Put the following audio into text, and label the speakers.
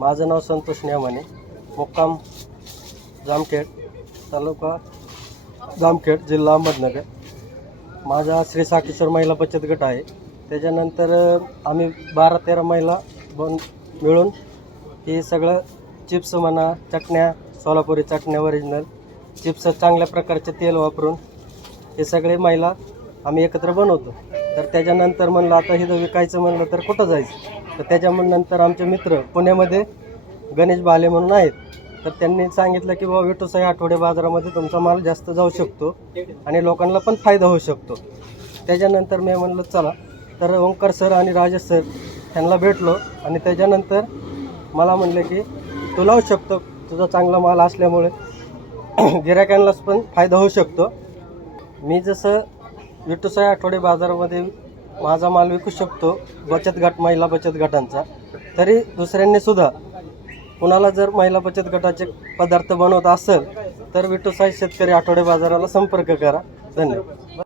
Speaker 1: माझं नाव संतोष नेमाने मुक्काम जामखेड तालुका जामखेड जिल्हा अहमदनगर माझा श्री साकेश्वर महिला बचत गट आहे त्याच्यानंतर आम्ही बारा तेरा महिला बन मिळून हे सगळं चिप्स म्हणा चटण्या सोलापुरी चटण्या ओरिजिनल चिप्स चांगल्या प्रकारचे तेल वापरून हे सगळे महिला आम्ही एकत्र बनवतो तर त्याच्यानंतर म्हणलं आता हे जर विकायचं म्हणलं तर कुठं जायचं तर त्याच्यानंतर आमचे मित्र पुण्यामध्ये गणेश बाले म्हणून आहेत तर त्यांनी सांगितलं की बाबा विटोसा या आठवडे बाजारामध्ये तुमचा माल जास्त जाऊ शकतो आणि लोकांना पण फायदा होऊ शकतो त्याच्यानंतर मी म्हणलं चला तर ओंकार सर आणि राजेश सर त्यांना भेटलो आणि त्याच्यानंतर मला म्हणलं की तू लावू शकतो तुझा चांगला माल असल्यामुळे गिरायकांनाच पण फायदा होऊ शकतो मी जसं विटूसाय आठवडे बाजारामध्ये माझा माल विकू शकतो बचत गट महिला बचत गटांचा तरी दुसऱ्यांनी सुद्धा कुणाला जर महिला बचत गटाचे पदार्थ बनवत असेल तर विटूसाय शेतकरी आठवडे बाजाराला संपर्क करा धन्यवाद